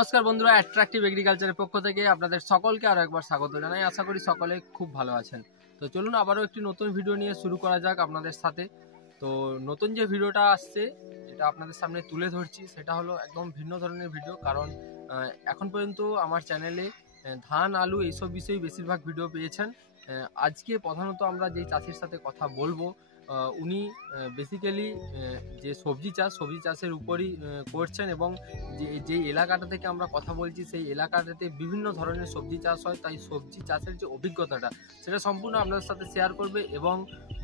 নমস্কার বন্ধুরা, অ্যাট্রাকটিভ এগ্রিকালচারের পক্ষ থেকে আপনাদের সকলকে আরো একবার স্বাগত জানাই। আশা করি সকলে খুব ভালো আছেন। তো চলুন আবারও একটি নতুন ভিডিও নিয়ে শুরু করা যাক আপনাদের সাথে। তো নতুন যে ভিডিওটা আসছে, যেটা আপনাদের সামনে তুলে ধরছি, সেটা হলো একদম ভিন্ন ধরনের ভিডিও। কারণ এখন পর্যন্ত আমার চ্যানেলে ধান, আলু এইসব বিষয়ে বেশিরভাগ ভিডিও পেয়েছেন। আজকে প্রধানত আমরা যেই চাষির সাথে কথা বলবো, উনি বেসিক্যালি যে সবজি চাষের উপরই করছেন, এবং যে এলাকাটা থেকে আমরা কথা বলছি সেই এলাকাটাতে বিভিন্ন ধরনের সবজি চাষ হয়। তাই সবজি চাষের যে অভিজ্ঞতাটা সেটা সম্পূর্ণ আপনাদের সাথে শেয়ার করবে, এবং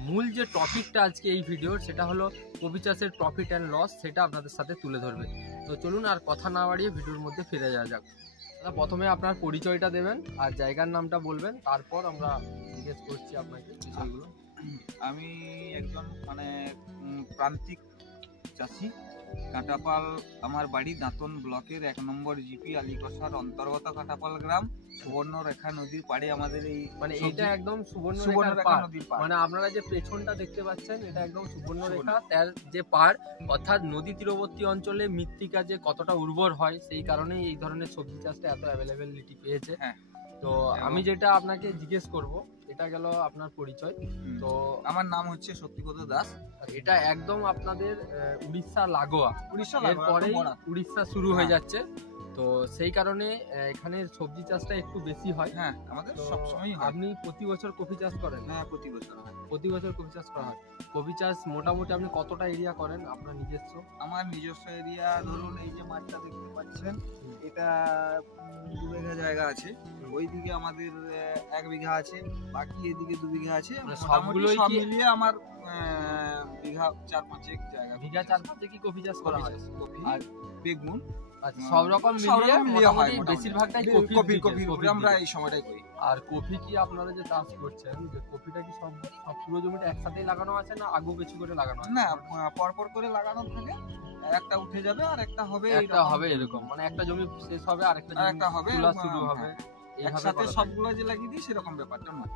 মূল যে টপিকটা আজকে এই ভিডিওর সেটা হলো কপি চাষের প্রফিট অ্যান্ড লস, সেটা আপনাদের সাথে তুলে ধরবে। তো চলুন আর কথা না বাড়িয়ে ভিডিওর মধ্যে ফিরে যাওয়া যাক। প্রথমে আপনার পরিচয়টা দেবেন আর জায়গার নামটা বলবেন, তারপর আমরা জিজ্ঞেস করছি আপনাকে বিষয়গুলো। আমি একজন প্রান্তিক চাষি, কাঁটাপাল আমার বাড়ি, দাঁতন ব্লকের 1 নম্বর জিপি আলীকসার অন্তর্গত কাঁটাপাল গ্রাম, সুবর্ণরেখা নদীর পাড়ে আমাদের এই এটা একদম সুবর্ণরেখা নদীর পাড়। আপনারা যে পেছনটা দেখতে পাচ্ছেন এটা একদম সুবর্ণরেখা তার যে পাড়, অর্থাৎ নদী তীরবর্তী অঞ্চলে মৃত্তিকা যে কতটা উর্বর হয় সেই কারণেই এই ধরনের সবজি চাষটা এত অ্যাভেলেবিলিটি পেয়েছে। তো আমি যেটা আপনাকে জিজ্ঞেস করব, এটা গেল আপনার পরিচয়। তো আমার নাম হচ্ছে সত্যিব্রত দাস। এটা একদম আপনাদের উড়িষ্যা লাগোয়া, এরপরে উড়িষ্যা শুরু হয়ে যাচ্ছে। তো সেই কারণে এখানে সবজি চাষটা একটু বেশি হয়। হ্যাঁ, আমাদের সবসময় হয়। আপনি প্রতি বছর কফি চাষ করেন? হ্যাঁ, প্রতি বছর হয়। প্রতি বছর কফি চাষ করা হয়। কফি চাষ মোটামুটি আপনি কতটা এরিয়া করেন আপনার নিজস্ব? আমার নিজস্ব এরিয়া ধরুন এই যে মাঠটা দেখতে পাচ্ছেন, এটা 2 বিঘা জায়গা আছে। ওইদিকে আমাদের 1 বিঘা আছে, বাকি এদিকে 2 বিঘা আছে। সবগুলো সব মিলিয়ে আমার বিঘা 4-5 জায়গা। বিঘা 4-5 কি কফি চাষ করা হয়? কফি আর বেগুন, আচ্ছা, সব রকম মিলিয়ে হয়। বেশিরভাগটাই কফি আমরা এই সময়টাই করি। আর কফি কি আপনারা যে চাষ করছেন, যে কফিটা কি সব পুরো জমিটা একসাথেই লাগানো আছে না আগু কিছু করে লাগানো আছে? না, পরপর করে লাগানো থাকে। একটা উঠে যাবে আর একটা হবে এরকম, মানে একটা জমি শেষ হবে আর একটা হবে, শুরু হবে, একসাথে সবগুলো যে লাগিয়ে দিই সেরকম ব্যাপারটা নয়।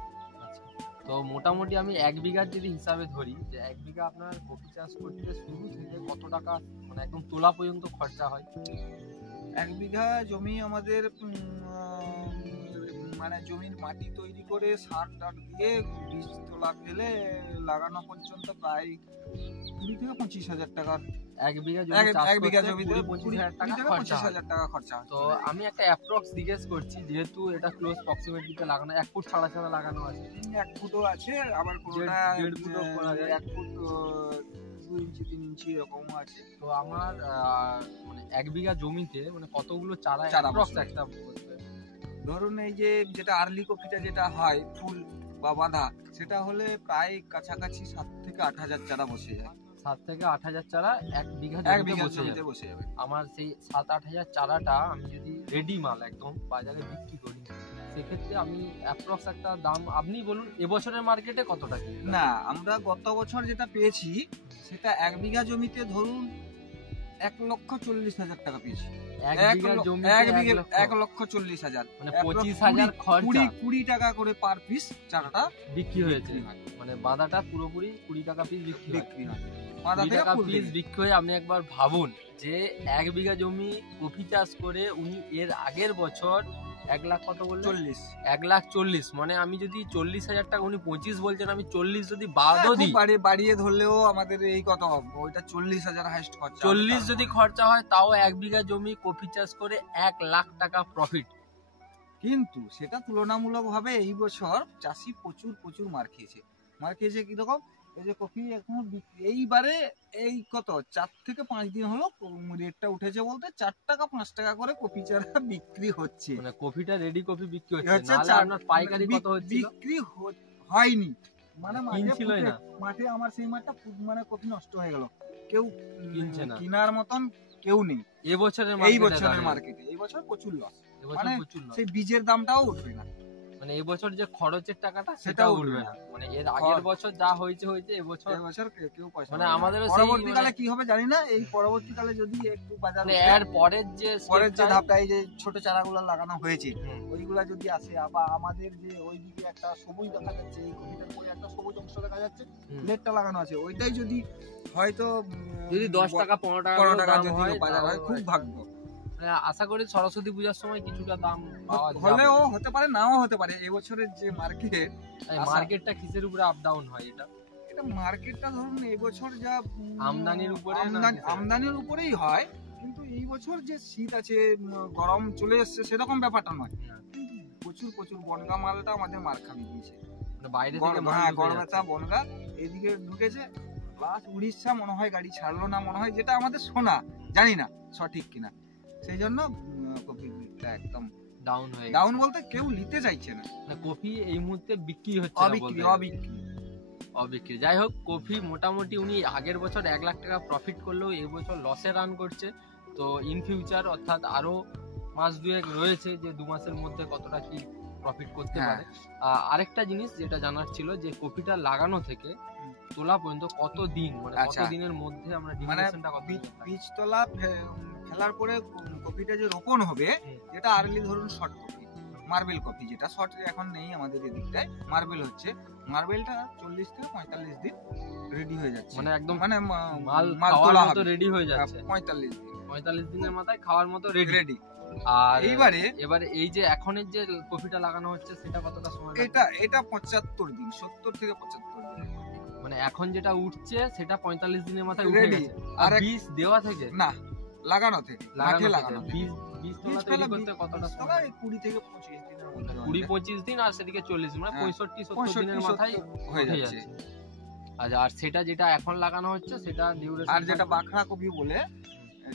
তো মোটামুটি আমি 1 বিঘার যদি হিসাবে ধরি, যে 1 বিঘা আপনার কফি চাষ করতে শুরু থেকে কত টাকা মানে একদম তোলা পর্যন্ত খরচা হয়? 1 বিঘা জমি আমাদের জমির মাটি তৈরি করে সার টার দিয়ে বীজ তোলা ফেলে লাগানো পর্যন্ত প্রায় 20 থেকে 25 হাজার টাকার 1 বিঘা জমিতে 25,000 টাকা খরচা। তো আমি একটা অ্যাপ্রক্স জিজ্ঞেস করছি, যেহেতু এটা ক্লোজ প্রক্সিমিটিতে লাগানো, 1 ফুট ছাড়া লাগানো আছে। 1 ফুটও আছে, আবার কোনটা 1.5 ফুটও করা যায়, 1 ফুট 2 ইঞ্চি 3 ইঞ্চি এরকমও আছে। তো আমার মানে 1 বিঘা জমিতে মানে কতগুলো চারা অ্যাপ্রক্স একটা ধরুন এই যে যেটা আর্লি কফিটা যেটা হয় ফুল বা বাঁধা, সেটা হলে প্রায় কাছাকাছি 7 থেকে 8 হাজার চারা বসে যায়। 7 থেকে 8 হাজার চারা 1 বিঘা জমিতে বসে যাবে। আমার সেই 7-8 হাজার চারাটা আমি যদি রেডি মাল একদম বাজারে বিক্রি করি, সেক্ষেত্রে আমি অ্যাপ্রক্স একটা দাম আপনি বলুন এবছরের মার্কেটে কতটা কি? না, আমরা গত বছর যেটা পেয়েছি সেটা 1 বিঘা জমিতে ধরুন 1,40,000 টাকা পেয়েছি। 1,40,000 মানে 25,000 খরচা, 20 টাকা করে পার পিস চারাটা বিক্রি হয়েছে। মানে বাঁধাটা পুরোপুরি 20 টাকা পিস বিক্রি হয়। 20 টাকা পিস বিক্রি হয়ে আপনি একবার ভাবুন যে 1 বিঘা জমি কফি চাষ করে উনি এর আগের বছর 1 লাখ কত বললেন? 1,40,000। মানে আমি যদি 40,000 টাকা, উনি 25 বলছেন, আমি 40 যদি বাদও দিই, বাড়িয়ে ধরলেও আমাদের এই কত হবে, ওইটা 40,000 হাইস্ট খরচা। 40 যদি খরচা হয় তাও 1 বিঘা জমি কফি চাষ করে 1 লাখ টাকা প্রফিট। কিন্তু সেটা তুলনামূলক ভাবে এই বছর চাষি প্রচুর মার খেয়েছে কিরকম? এই যে কফি এখন এইবারে এই কত 4 থেকে 5 দিন হলো রেটটা উঠেছে, বলতে 4 টাকা 5 টাকা করে কফি চারা বিক্রি হচ্ছে। মানে কফিটা রেডি কফি বিক্রি হচ্ছে, নালে আপনার পাইকারি কত হচ্ছে? বিক্রি হয়নি, মানে মাঠে আমার সেই মাঠটা মানে কফি নষ্ট হয়ে গেল, কেউ কিনছে না, কেনার মতন কেউ নেই। এই বছরের মার্কেটে এই বছর প্রচুর লস, মানে সেই বীজের দামটাও উঠবে না। মানে এবছর যে খরচের টাকাটা সেটাও উঠবে না। মানে এর আগের বছর যা হয়েছে এবছর কেউ পয়সা, মানে আমাদের পরবর্তীকালে কি হবে জানি না। এই পরবর্তীকালে যদি একটু বাজারে এর পরের যে ধাপটা, এই যে ছোট চারাগুলো লাগানো হয়েছে ওইগুলা যদি আসে, আবার আমাদের যে ওইদিকে একটা সবুজ দেখা যাচ্ছে, এই কফিটার পরে একটা সবুজ অংশ দেখা যাচ্ছে, লেটটা লাগানো আছে, ওইটাই যদি হয়তো 10 টাকা 15 টাকা যদি বাজার হয়, খুব ভাগ্য। মানে আশা করি সরস্বতী পূজার সময় কিছুটা দাম পাওয়া যাবে। হলেও হতে পারে, নাও হতে পারে। এবছরের যে মার্কেট, মার্কেটটা কিসের উপরে আপ ডাউন হয় এটা? এটা মার্কেটটা ধরুন এবছর যা আমদানির উপরে না আমদানির উপরেই হয়, কিন্তু এই বছর যে শীত আছে, গরম চলে এসছে, সেরকম ব্যাপারটা নয়। কিন্তু প্রচুর প্রচুর বনগা মালটা আমাদের মার খাবি দিয়েছে। মানে বাইরে থেকে গড়বেতা বনগা এদিকে ঢুকেছে, প্লাস উড়িষ্যা মনে হয় গাড়ি ছাড়লো না, মনে হয়, যেটা আমাদের শোনা, জানি না সঠিক কিনা। সেই জন্য কপিটা একদম ডাউন বলতে কেউ নিতে চাইছে না। কফি এই মুহূর্তে বিক্রি হচ্ছে অবিক্রি। যাই হোক, কফি মোটামুটি উনি আগের বছর 1 লাখ টাকা প্রফিট করলেও এই বছর লসে রান করছে। তো ইন ফিউচার অর্থাৎ আরো মাস দুয়েক রয়েছে, যে 2 মাসের মধ্যে কতটা কি প্রফিট করতে পারে। আরেকটা জিনিস যেটা জানার ছিল, যে কফিটা লাগানো থেকে তোলা পর্যন্ত কত দিন, মানে কত দিনের মধ্যে আমরা ডিউরেশনটা কত? বীজ তোলা ফেলার পরে কফিটা যে রোপণ হবে, যেটা আর্লি ধরুন শর্ট কফি, মার্বেল কফি, যেটা শর্ট এখন নেই আমাদের এদিকটায়, মার্বেল হচ্ছে, মার্বেলটা 40 থেকে 45 দিন রেডি হয়ে যাচ্ছে, মানে একদম মানে মাল তোলা মতো রেডি হয়ে যাচ্ছে। 45 দিনের মাথায় খাওয়ার মতো রেডি। আর এবারে এই যে এখনের যে কফিটা লাগানো হচ্ছে, সেটা কতটা সময়? এটা 75 দিন, 70 থেকে 75 দিন। মানে এখন যেটা উঠছে সেটা 45 দিনের মাথায় উঠে গেছে। আর বীজ দেওয়া থেকে না, লাগানো থেকে, মাঠে লাগানো। বীজ তোলা তৈরি করতে কতটা সময়? 20 থেকে 25 দিনের মধ্যে। 20-25 দিন, আর সেদিকে 40, মানে 65-70 দিনের মাথায় হয়ে যাচ্ছে। আর সেটা যেটা এখন লাগানো হচ্ছে, সেটা ডিউরেশন, আর যেটা বাখরা কফি বলে,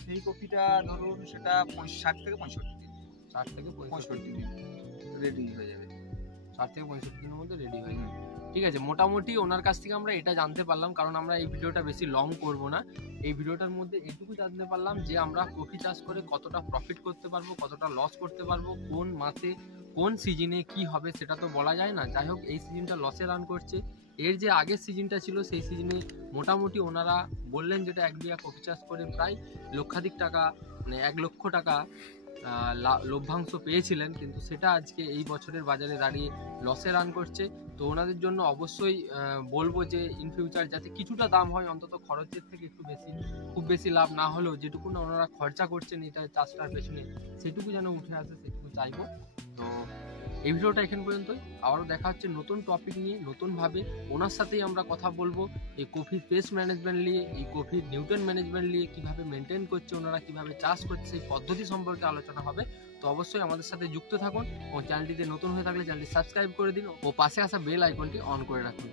সেই কফিটা ধরুন সেটা 60 থেকে 65 দিন, 60 থেকে 65 দিন রেডি হয়ে যাবে। 60 থেকে 65 দিনের মধ্যে রেডি হয়ে যাবে। ঠিক আছে, মোটামুটি ওনার কাছ থেকে আমরা এটা জানতে পারলাম, কারণ আমরা এই ভিডিওটা বেশি লং করব না। এই ভিডিওটার মধ্যে এটুকু জানতে পারলাম যে আমরা কফি চাষ করে কতটা প্রফিট করতে পারবো, কতটা লস করতে পারবো, কোন মাসে কোন সিজনে কি হবে সেটা তো বলা যায় না। যাই হোক, এই সিজনটা লসে রান করছে। এর যে আগের সিজনটা ছিল, সেই সিজনে মোটামুটি ওনারা বললেন যেটা 1 বিঘা কফি চাষ করে প্রায় লক্ষাধিক টাকা, মানে 1 লক্ষ টাকা লভ্যাংশ পেয়েছিলেন, কিন্তু সেটা আজকে এই বছরের বাজারে দাঁড়িয়ে লসে রান করছে। তো ওনাদের জন্য অবশ্যই বলবো যে ইন ফিউচার যাতে কিছুটা দাম হয়, অন্তত খরচের থেকে একটু বেশি, খুব বেশি লাভ না হলেও যেটুকু না ওনারা খরচা করছেন এটা চাষটার পেছনে, সেটুকু যেন উঠে আসে, সেটুকু চাইবো। তো এই ভিডিওটা এখান পর্যন্তই। আবারও দেখা হচ্ছে নতুন টপিক নিয়ে, নতুনভাবে ওনার সাথেই আমরা কথা বলবো এই কফির পেস্ট ম্যানেজমেন্ট নিয়ে, এই কফির নিউট্রিয়েন্ট ম্যানেজমেন্ট নিয়ে, কিভাবে মেনটেন করছে ওনারা, কিভাবে চাষ করছে, সেই পদ্ধতি সম্পর্কে আলোচনা হবে। তো অবশ্যই আমাদের সাথে যুক্ত থাকুন, ও চ্যানেলটিতে নতুন হয়ে থাকলে চ্যানেলটি সাবস্ক্রাইব করে দিন, ও পাশে আসা বেল আইকনটি অন করে রাখুন।